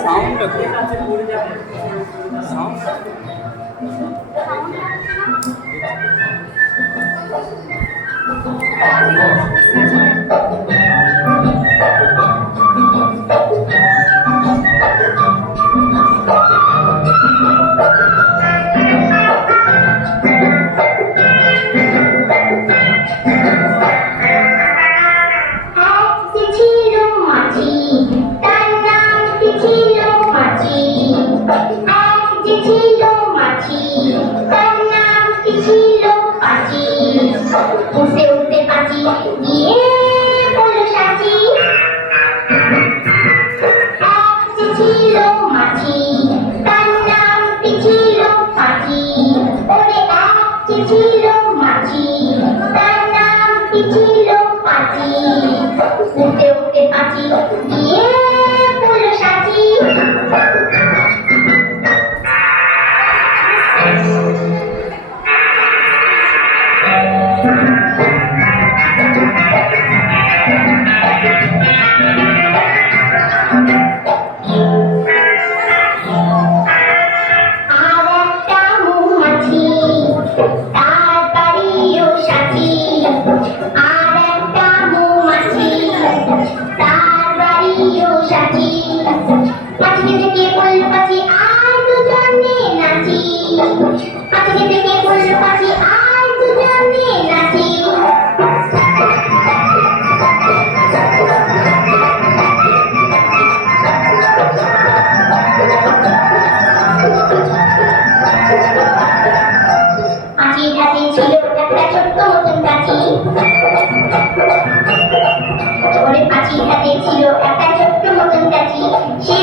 sound আছে পড়ে যাবে সাউন্ড উঠতে উঠতে পাখি গিয়ে বলল সাথী এক যে ছিল মাছি তার নামটি ছিল পাখি ওরে এক যে ছিল মাছি তার নামটি ছিল পাখি উঠতে উঠতে পাখি গিয়ে বলল সাথী ছিল একটা ছোট্ট মতন কাঠি সে